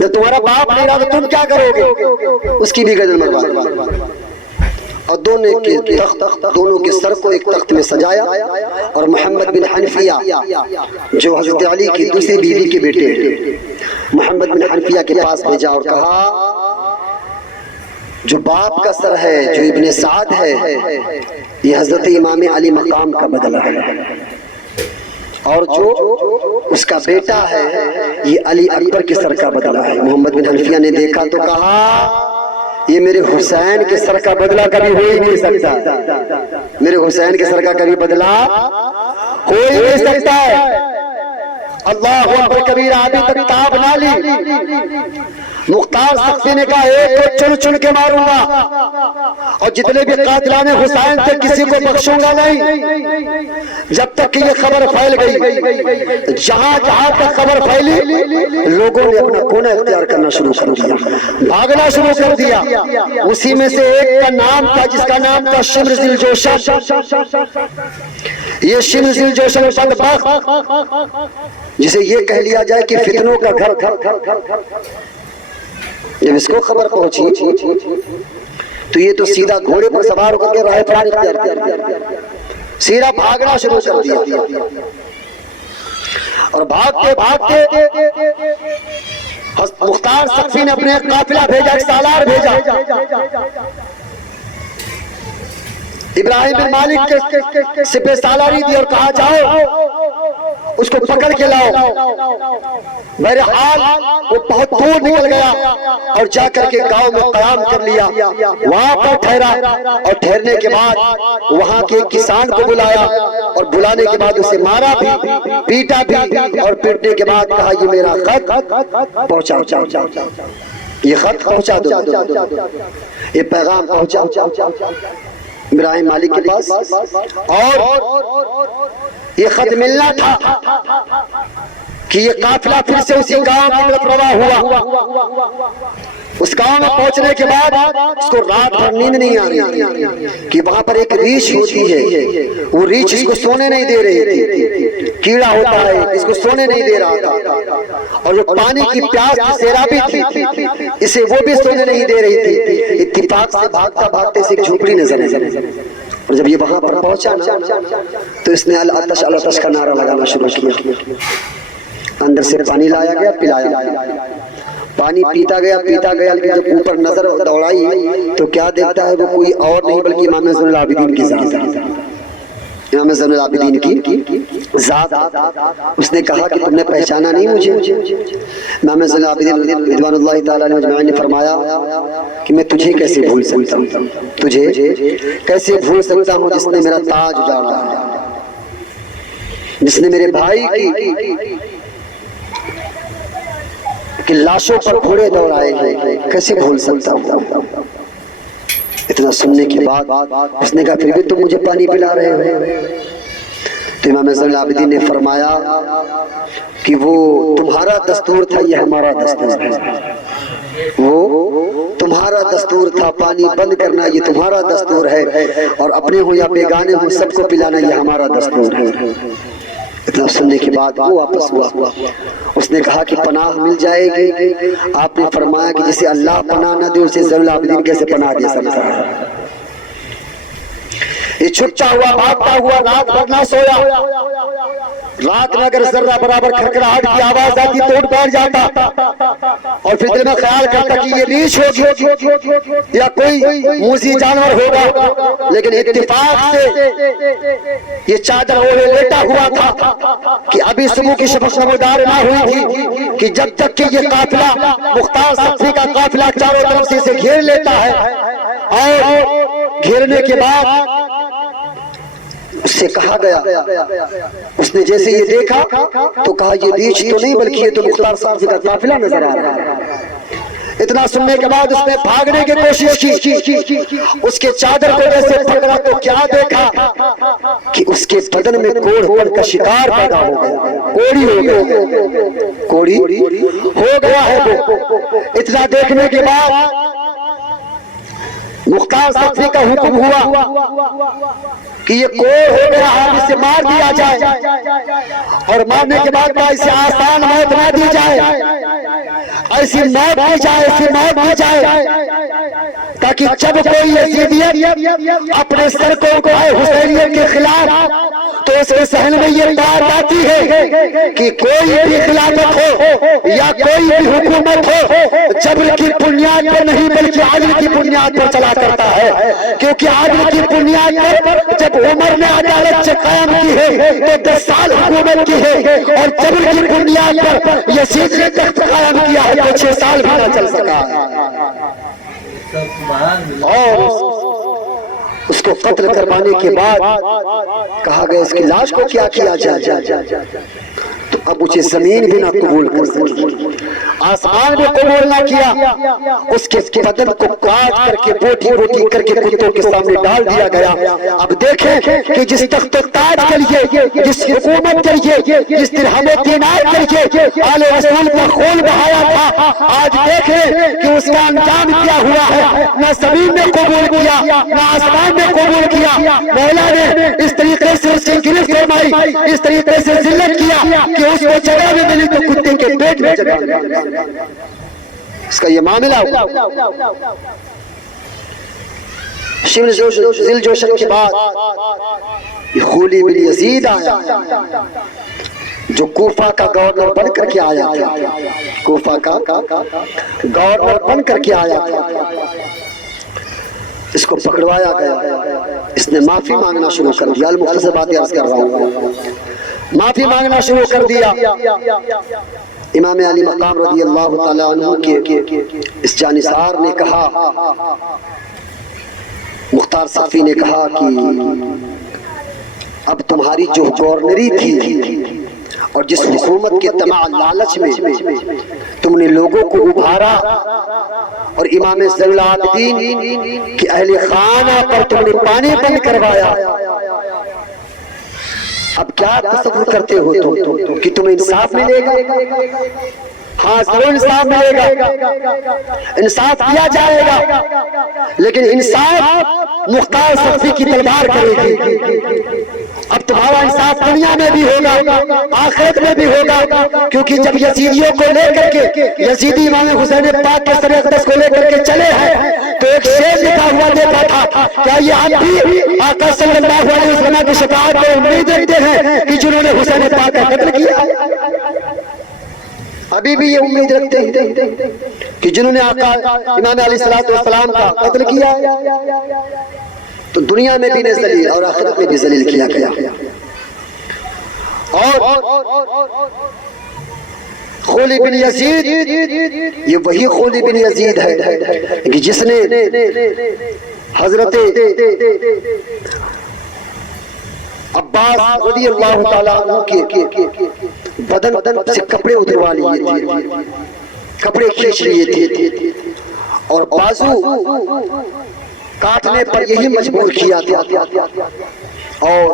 جب تمہارا باپ نہیں رہا تو تم کیا کرو گے؟ اس کی بھی گردن مروا اور دونوں کے سر کو ایک تخت میں سجایا اور محمد بن حنفیہ جو حضرت علی کی دوسری بیوی کے بیٹے محمد بن حنفیہ کے پاس بھیجا اور کہا جو باپ کا سر ہے جو ابن سعد ہے یہ حضرت امام علی مقام کا بدلہ ہے، اور جو اس کا بیٹا ہے یہ علی اکبر کے سر کا بدلہ ہے۔ محمد بن حنفیہ نے دیکھا تو کہا یہ میرے حسین کے سر کا بدلہ کبھی ہو ہی نہیں سکتا، میرے حسین کے سر کا کبھی بدلہ ہو ہی نہیں سکتا ہے۔ اللہ اکبر کبیرہ، ابھی تک تاب نہ لی۔ مختار سقفی نے کہا ایک کو چن چن کے ماروں گا اور جتنے بھی قاتلان حسین تھے کسی کو بخشوں گا نہیں جب تک کہ یہ خبر پھیل گئی۔ جہاں جہاں تک خبر پھیلی لوگوں نے اپنا کونا اختیار کرنا شروع کر دیا، بھاگنا شروع کر دیا۔ اسی میں سے ایک کا نام تھا جس کا نام تھا شمر ذی الجوشن۔ یہ شمر ذی الجوشن بدبخت جسے یہ کہہ لیا جائے کہ فتنوں کا گھر، جب اس کو خبر پہنچی تو یہ تو سیدھا گھوڑے پر سوار ہو کر کے راہ پر اختیار کیا، سیدھا بھاگنا شروع کر دیا اور بھاگتے مختار سقفی نے اپنے قافلہ بھیجا، ایک سالار بھیجا، ابراہیم بن مالک کے سپہ سالاری دی اور کہا جاؤ اس کو پکڑ کے لاؤ۔ بہرحال وہ بہت دور نکل گیا اور جا کر کے گاؤں میں قیام کر لیا، وہاں پر ٹھہرا، اور ٹھہرنے کے بعد وہاں کے کسان کو بلایا، اور بلانے کے بعد اسے مارا بھی، پیٹا بھی، اور پیٹنے کے بعد کہا یہ میرا خط پہنچاؤ، یہ خط پہنچا دو، یہ پیغام پہنچا ابراہیم مالک کے پاس، اور یہ خط ملنا تھا کہ یہ قافلہ پھر سے اسی گاؤں کی طرف رواں ہوا۔ اس گاؤں میں پہنچنے کے بعد اس کو رات بھر نیند نہیں آ رہی کہ وہاں پر ایک ریچھ ہوتی ہے، وہ ریچھ اس کو سونے نہیں دے رہی تھی، کیڑا ہوتا ہے اس کو سونے نہیں دے رہا تھا، اور جو پانی کی پیاس کی سیرابی تھی اسے وہ بھی سونے نہیں دے رہی تھی۔ اتفاق سے بھاگتا بھاگتے سے ایک جھوپڑی نظر آئی، اور جب یہ وہاں پر پہنچا نا تو اس نے العطش العطش کا نعرہ لگانا شروع کیا، اندر سے پانی لایا گیا، پلایا، پانی پیتا گیا، لیکن جب اوپر نظر دوڑائی تو کیا دیکھتا ہے وہ کوئی اور نہیں بلکہ امام زین العابدین کی ذات، امام زین العابدین کی ذات۔ اس نے کہا کہ تم نے پہچانا نہیں مجھے؟ امام زین العابدین رضوان اللہ تعالیٰ علیہ اجمعین نے فرمایا کہ میں تجھے کیسے بھول سکتا ہوں، تجھے کیسے بھول سکتا ہوں جس نے میرا تاج اجاڑا ہے، جس نے میرے بھائی کی لاشوں پر گھوڑے دوڑائے ہیں، کیسے بھول سکتا ہوں؟ اتنا سننے کے بعد اس نے کہا پھر بھی تم مجھے پانی پلا رہے ہو؟ تو امام زین العابدین نے فرمایا کہ وہ تمہارا دستور تھا، یہ ہمارا دستور ہے، وہ تمہارا دستور تھا، پانی بند کرنا یہ تمہارا دستور ہے، اور اپنے ہو یا بیگانے ہو سب کو پلانا یہ ہمارا دستور ہے۔ اتنا سننے کے بعد وہ واپس ہوا، اس نے کہا کہ پناہ مل جائے گی؟ آپ نے فرمایا کہ جسے اللہ پناہ نہ دے اسے زین العابدین کیسے پناہ دے سکتا ہے؟ یہ چھپتا ہوا بھاگتا ہوا رات بھر نہ سویا، رات میں اگر ذرہ برابر کھڑکھڑاہٹ کی آواز آتی تو اٹھ بیٹھ جاتا، اور پھر دل میں خیال کرتا کہ یہ ریچھ ہوگی یا کوئی موذی جانور ہوگا، لیکن اتفاق سے یہ چادر اوڑھے لیٹا ہوا تھا کہ ابھی صبح کی شفق نمودار نہ ہوئی تھی کہ جب تک کہ یہ قافلہ مختار سقفی کا قافلہ چاروں طرف سے اسے گھیر لیتا ہے، اور گھیرنے کے بعد اس سے کہا گیا، اس نے جیسے یہ دیکھا تو کہا یہ ریچھ تو نہیں بلکہ یہ تو مختار سقفی کا قافلہ نظر آ رہا ہے۔ اتنا سننے کے بعد اس نے بھاگنے کی کوشش کی، اس کے چادر کو جیسے پکڑا تو کیا دیکھا کہ اس کے بدن میں کوڑ پڑ کا شکار پیدا ہو گیا، کوڑی ہو گیا، کوڑی ہو گیا ہے وہ۔ اتنا دیکھنے کے بعد مختار سقفی کا حکم ہوا کہ یہ کوڑ ہو گیا ہے، اسے مار دیا جائے، اور مارنے کے بعد اسے آسان موت نہ دی جائے، ایسی موت دی جائے، ایسی موت دی جائے تاکہ جب کوئی یزیدیت اپنے سر کو اٹھائے حسینیت کے خلاف تو اس کے ذہن میں یہ بات آتی ہے کہ کوئی بھی خلافت ہو یا کوئی بھی حکومت ہو جبر کی بنیاد پر نہیں بلکہ عدل کی بنیاد پر چلا کرتا ہے، کیونکہ عدل کی بنیاد پر جب عمر نے عدالت قائم کی ہے تو 10 سال حکومت کی ہے، اور جبر کی بنیاد پر یزید نے تخت قائم کیا ہے تو 6 سال بھی نہ چل سکا، اور اس کو قتل کروانے کے بعد کہا گیا اس کی لاش کو کیا کیا جائے، تو اب اسے زمین بھی نہ قبول کر سکی، آسمان بھی قبول نہ کیا، اس کے بدن کو کاٹ کر کے بوٹی بوٹی کر کے کتوں کے سامنے ڈال دیا گیا۔ اب دیکھیں کہ جس تخت و تاج کے لیے، جس حکومت کے لیے، جس درہم و دینار کے لیے آل رسول کا خون بہایا تھا، آج دیکھیں کہ اس کا انجام کیا ہوا ہے، نہ زمین نے قبول کیا نہ آسمان نے قبول کیا۔ مولا نے اس طریقے سے اس کی گرفت فرمائی، اس طریقے سے ذلت کیا کہ اس کو جگہ میں ملی تو کتے کے پیٹ میں جگہ ملی۔ اس کا یہ معاملہ ہوا۔ شبل ذل جوشن کے بعد یہ خولی بن یزید آیا جو کوفہ کا گورنر بن کر کے آیا تھا، کوفہ کا گورنر بن کر کے آیا تھا۔ اس کو پکڑوایا گیا، اس نے معافی مانگنا شروع کر دیا۔ المختصر باتیں عرض کر رہا ہوں، معافی مانگنا شروع کر دیا۔ امام علی مقام رضی اللہ تعالیٰ عنہ کے اس جانثار نے کہا، مختار سقفی نے کہا کہ اب تمہاری جو گورنری تھی اور جس حکومت کے طمع لالچ میں تم نے لوگوں کو ابھارا اور امام زین العابدین کے اہل خانہ پر تم نے پانی بند کروایا، اب کیا تصور کرتے ہو تم کہ تمہیں انصاف ملے گا؟ ہاں ضرور انصاف ملے گا، انصاف کیا جائے گا، لیکن انصاف مختار سقفی کی تلوار کرے گی۔ اب تمہارا انصاف دنیا میں بھی ہوگا، آخرت میں بھی ہوگا، کیونکہ جب یزیدیوں کو لے کر کے یزیدی امام حسین پاک کے سر اقدس کو لے کر کے چلے ہیں تو ایک شیر لکھا ہوا دیکھا تھا، کیا یہ آپ بھی آقا صلی اللہ علیہ وسلم کی شفاعت کو امید رکھتے ہیں کہ جنہوں نے حسین پاک کا قتل کیا؟ ابھی بھی یہ امید رکھتے ہیں کہ جنہوں نے آقا امام علیہ السلام کا قتل کیا تو دنیا میں بھی ذلیل اور آخرت میں بھی ذلیل کیا گیا۔ اور خولی بن یزید، یہ وہی خولی بن یزید ہے کہ جس نے حضرت عباس رضی اللہ تعالیٰ عنہ کے بدن سے کپڑے اتروا لیے تھے، کپڑے کھینچ لیے تھے اور بازو کاٹنے پر یہی مجبور کیا تھا۔ اور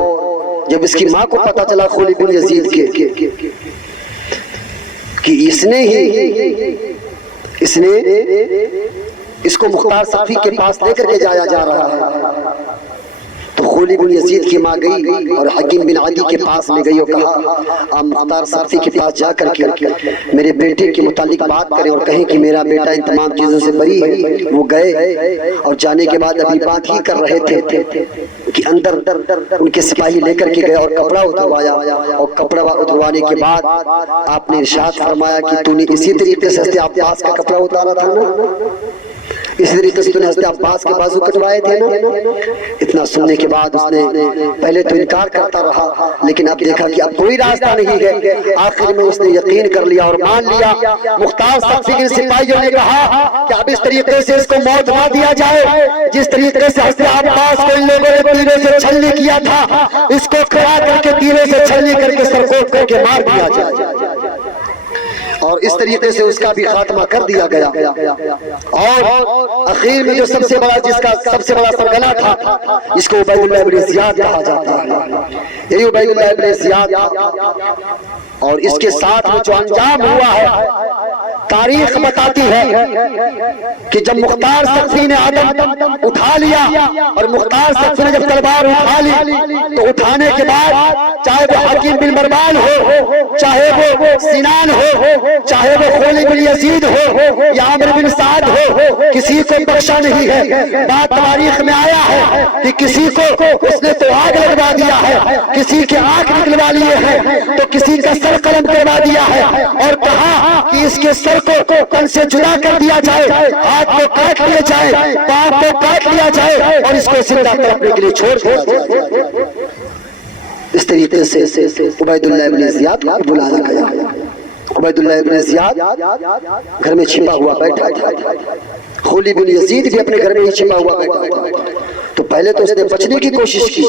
جب اس کی ماں کو پتا چلا خولی بن یزید کے کہ اس کو مختار سقفی کے پاس لے کر کے جایا جا رہا ہے، تو خولی بن یزید کی ماں گئی اور حکیم بن عدی کے پاس میں گئی اور کہا آپ مختار سقفی کے پاس جا کر کے میرے بیٹے کے متعلق بات کریں اور کہیں کہ میرا بیٹا ان تمام چیزوں سے بری ہے۔ وہ گئے اور جانے کے بعد ابھی بات ہی کر رہے تھے کہ اندر ان کے سپاہی لے کر کے گئے اور کپڑا اتروایا، اور کپڑا اتروانے کے بعد آپ نے ارشاد فرمایا کہ تو نے اسی طریقے سے حضرت عباس کا کپڑا اتارا تھا نا، اسی طریقے سے تو نے حضرت عباس کے بازو کٹوائے تھے نا۔ اتنا سننے کے بعد اس نے پہلے تو انکار کرتا رہا، لیکن اب دیکھا کہ اب کوئی راستہ نہیں ہے، آخر میں اس نے یقین کر لیا اور مان لیا۔ مختار سقفی کے سپاہیوں نے کہا کہ اب اس طریقے سے اس کو موت نہ دیا جائے جس طریقے سے حضرت عباس کو ان لوگوں نے تیرے سے چھلنی کیا تھا، اس کو کھڑا کر کے تیرے سے چھلنی کر کے سرکوب کر کے مار دیا جائے، اور اس طریقے سے اس کا بھی خاتمہ کر دیا گیا۔ اور اخیر میں جو سب سے بڑا سرگنا تھا، اس کو عبید اللہ ابن زیاد کہا جاتا ہے، یہی عبید اللہ ابن زیاد تھا۔ اور اس کے ساتھ میں جو انجام ہوا ہے، تاریخ بتاتی ہے کہ جب مختار سقفی نے عدم اٹھا لیا اور مختار سقفی نے جب تلوار اٹھا لی تو اٹھانے کے بعد چاہے وہ حکیم بن مروان ہو، چاہے وہ سنان ہو، چاہے وہ خولی بن یزید ہو یا عامر بن سعد ہو، کسی کو بخشا نہیں ہے۔ بات تاریخ میں آیا ہے کہ کسی کو اس نے تو آگ لگوا دیا ہے، کسی کے آنکھ نکلوا لیے ہیں، تو کسی کا سر قلم کروا دیا ہے اور کہا کہ اس کے سر کو تن سے جدا کر دیا جائے، ہاتھ کو کاٹ لیا جائے، پاؤں کو کاٹ لیا جائے اور اس کو زندہ تڑپنے کے لیے چھوڑ دیا جائے۔ اس طریقے سے عبید اللہ ابن زیاد کو بلایا گیا۔ عبید اللہ ابن زیاد گھر میں چھپا ہوا بیٹھا تھا، خولی بن یزید بھی اپنے گھر میں ہی چھپا ہوا بیٹھا تھا۔ تو پہلے تو اس نے بچنے کی کوشش کی،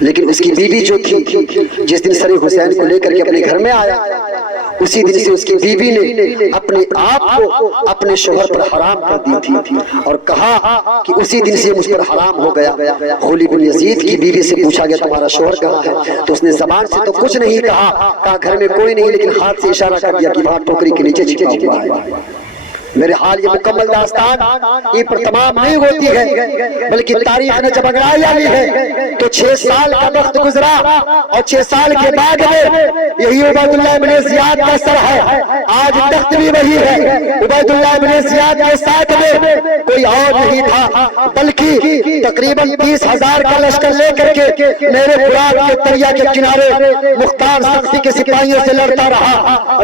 لیکن اس کی بیوی جو تھی، جس دن سر حسین کو لے کر کے اپنے گھر میں آیا، اسی دن سے اس کی بیوی نے اپنے آپ کو اپنے شوہر پر حرام کر دی تھی اور کہا کہ اسی دن سے مجھ پر حرام ہو گیا۔ خولی بن یزید کی بیوی سے پوچھا گیا تمہارا شوہر کہاں ہے؟ تو اس نے زبان سے تو کچھ نہیں کہا گھر میں کوئی نہیں، لیکن ہاتھ سے اشارہ کر دیا کہ وہاں ٹوکری کے نیچے چھپا ہوا ہے۔ میرے حال یہ مکمل داستان یہ پر تمام نہیں ہوتی ہے، بلکہ تاریخ نے جب انگڑائیاں لی ہے تو 6 سال کا وقت گزرا اور 6 سال کے بعد میں یہی عبید اللہ ابن زیاد کا سر ہے آج تخت تخت بھی وہی ہے۔ عبید اللہ بن زیاد کے ساتھ میں کوئی اور نہیں تھا، بلکہ تقریباً 30,000 کا لشکر لے کر کے میرے فرات کے دریا کے کنارے مختار سختی کے سپاہیوں سے لڑتا رہا،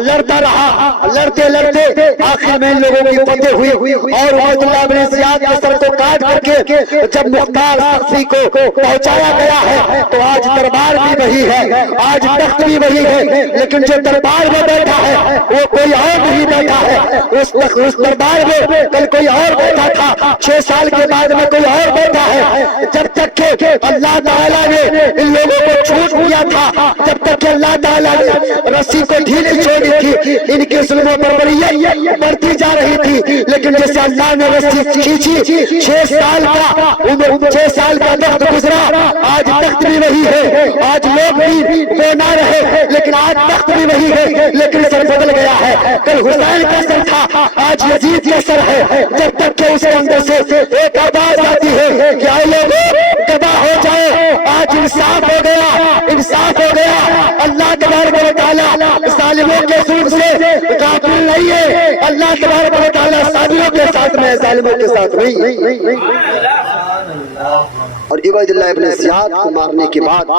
لڑتے لڑتے آخر میں ان لوگوں کی فتح ہوئی اور عبید اللہ بن زیاد کے سر کو کاٹ کر کے جب مختار سختی کو پہنچایا گیا ہے تو آج دربار بھی وہی ہے، آج تخت بھی وہی ہے، لیکن جو دربار میں بیٹھا ہے وہ کوئی اور نہیں بیٹھا ہے۔ اس دربار میں کل کوئی اور بیٹھا تھا، 6 سال کے بعد میں کوئی اور بیٹھا ہے۔ جب تک کہ اللہ تعالیٰ نے ان لوگوں کو چھوٹ دیا تھا، جب تک کہ اللہ تعالیٰ نے رسی کو ڈھیلی چھوڑی تھی، ان کے ظلم و بربریت بڑھتی جا رہی تھی، لیکن جیسے اللہ نے رسی کھینچی 6 سال کا وقت گزرا، آج تخت بھی وہی ہے، آج لوگ بھی بے نہ رہے لیکن آج تخت بھی وہی ہے، لیکن سر بدل گیا ہے۔ کل حسین کا سر تھا، آج یزید کا سر ہے۔ جب تک کہ اس کے اندر سے ایک آواز آتی ہے کہ آئے لوگوں گواہ ہو جائے، آج انصاف ہو گیا، انصاف ہو گیا۔ اللہ تبارک و تعالیٰ ظالموں کے ظلم سے غافل نہیں ہے، اللہ تبارک و تعالیٰ صابروں کے ساتھ میں، ظالموں کے ساتھ نہیں۔ اور عبید اللہ ابن زیاد کو مارنے کے بعد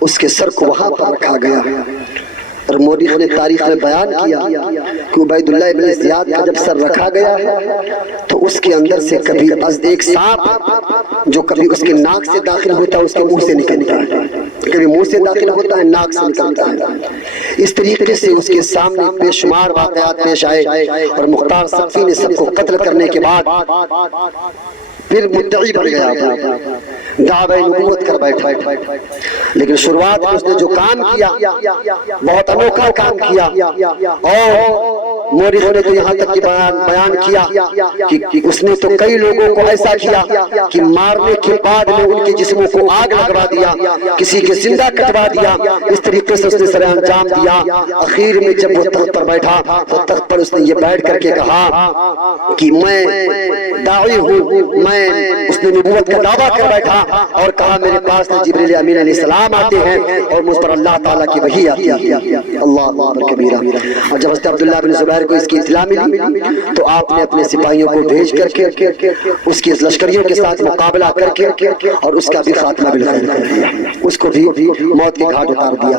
اس کے سر کو وہاں پر رکھا گیا، اور مورخ نے تاریخ میں بیان کیا کہ عبید اللہ ابن زیاد کا جب سر رکھا گیا تو اس کے اندر سے کبھی ایک سانپ جو کبھی اس کے ناک سے داخل ہوتا ہے اس کے منہ سے نکلتا ہے، کبھی منہ سے داخل ہوتا ہے ناک سے نکلتا ہے۔ اس طریقے سے اس کے سامنے بے شمار واقعات پیش آئے، اور مختار سقفی نے سب کو قتل کرنے کے بعد پھر مدعی بن گیا، دعوی نبوت کر بیٹھا۔ لیکن شروعات میں اس نے جو کام کیا بہت انوکھا کام کیا، اور مورخ نے تو یہاں تک بیان کیا کہ اس نے تو کئی لوگوں کو ایسا کیا کہ مارنے کے بعد میں ان کے جسموں کو آگ لگوا دیا، کسی کے زندہ کٹوا دیا، اس طریقے سے اس نے سر انجام دیا۔ اخیر میں جب وہ تخت پر بیٹھا تو تخت پر اس نے یہ بیٹھ کر کے کہا کہ میں داعی ہوں، میں اس نے نبوت کا دعویٰ کر بیٹھا اور کہا میرے پاس جبریل امین علیہ السلام آتے ہیں اور مجھ پر اللہ تعالیٰ کی وحی آتی ہے۔ اللہ اکبر کبیرہ۔ اور جب حضرت عبداللہ بن زبیر کو اس کی اطلاع ملی تو آپ نے اپنے سپاہیوں کو بھیج کر کے اس کے لشکریوں کے ساتھ مقابلہ کر کے اور اس کا بھی خاتمہ بالخیر کر دیا، اس کو بھی موت کے گھاٹ اتار دیا۔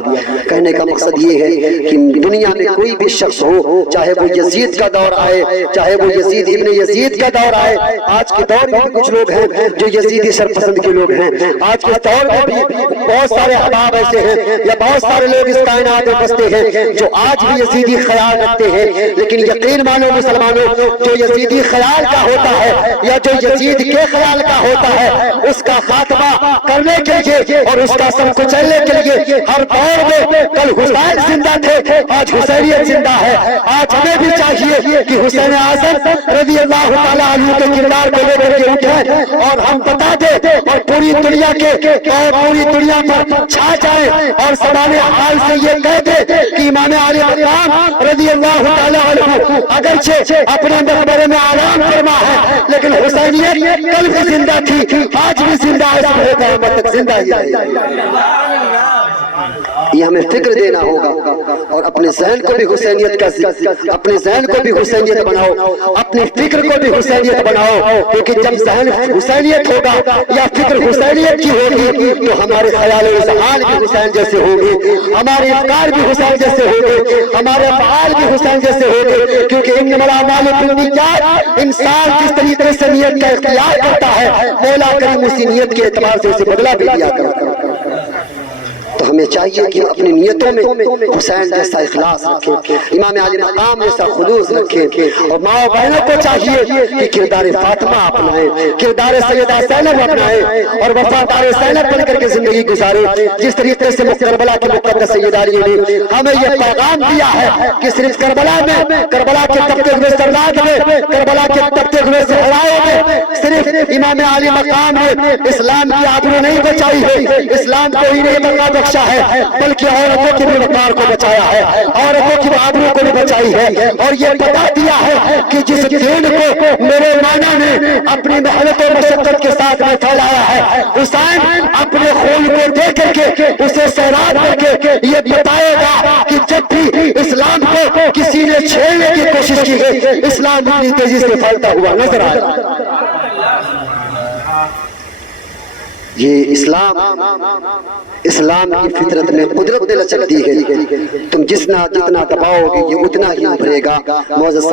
کہنے کا مقصد یہ ہے کہ دنیا میں کوئی بھی شخص ہو، چاہے وہ یزید کا دور آئے، چاہے وہ یزید ابن یزید کا دور آئے، آج کے دور میں کچھ لوگ ہیں جو یزیدی سرپسند کے لوگ ہیں، آج کے دور میں بھی بہت سارے احباب ایسے ہیں یا بہت سارے لوگ اس کائنات میں بستے ہیں جو آج بھی یزیدی خیال رکھتے ہیں، لیکن یقین مانو مسلمانوں، جو یزیدی خیال کا ہوتا ہے یا جو یزید کے خیال کا ہوتا ہے، اس کا خاتمہ کرنے کے لیے اور اس کا سب کچلنے کے لیے ہر دور میں کل حسین زندہ تھے، آج حسینیت زندہ ہے۔ آج ہمیں بھی چاہیے کہ حسین اعظم رضی اللہ تعالیٰ عنہ کے کردار کو لے کر کے اٹھیں اور ہم بتا دیں اور پوری دنیا پر چھا جائیں اور سوال حال سے یہ کہہ دیں کہ امام علی مقام رضی اللہ تعالیٰ عنہ اگرچہ اپنے مقبرے میں آرام فرما ہے، لیکن حسینیت کل بھی زندہ تھی، آج بھی زندہ ہے، قیامت تک زندہ ہی رہے گی۔ یہ ہمیں فکر دینا ہوگا اور اپنے ذہن کو بھی حسینیت کا اپنے ذہن کو بھی حسینیت بناؤ، اپنی فکر کو بھی حسینیت بناؤ، کیونکہ جب ذہن حسینیت ہوگا یا فکر حسینیت کی ہوگی تو ہمارے خیال و ذہان بھی حسین جیسے ہوں گے، ہمارے افکار بھی حسین جیسے ہوں گے، ہمارے افعال بھی حسین جیسے ہوں گے، کیونکہ انما الاعمال بالنیات، انسان جس طریقے سے نیت کا اختیار کرتا ہے مولا کریم اسی نیت کے اعتبار سے اسے بدلہ بھی دیا کرتا ہے۔ تو ہمیں چاہیے کہ اپنی نیتوں میں حسین جیسا اخلاص رکھیں، امام علی مقام جیسا خلوص رکھیں، اور ماں بہنوں کو چاہیے کہ کردار فاطمہ اپنائیں، کردار سیدہ زینب اپنائیں اور وفادار زینب بن کر کے زندگی گزاریں، جس طریقے سے کربلا کی مقدس سیداریوں نے ہمیں یہ پیغام دیا ہے کہ صرف کربلا میں، کربلا کے تپتے ہوئے سرداد میں، کربلا کے تپتے ہوئے صحراؤں میں صرف امام علی مقام نے اسلام کی آبرو نہیں بچائی ہے، اسلام کو ہی نہیں بخشا ہے، بلکہ عورتوں کے بھی وقار کو بچایا ہے، عورتوں کی آبرو کو بھی بچائی ہے، اور یہ بتا دیا ہے کہ جس دین کو میرے نانا نے اپنی محنت و مشقت کے ساتھ میں پھیلایا ہے، حسین اپنے خون کو دے کر کے اسے سیراب کر کے یہ بتائے گا کہ جب بھی اسلام کو کسی نے نے چھیڑنے کی کوشش کی ہے، اسلام اتنی تیزی سے پھیلتا ہوا نظر آیا۔ یہ اسلام کی فطرت میں قدرت دل چلتی ہے، تم جتنا دباؤ گے یہ اتنا ہی ابھرے گا۔ معزز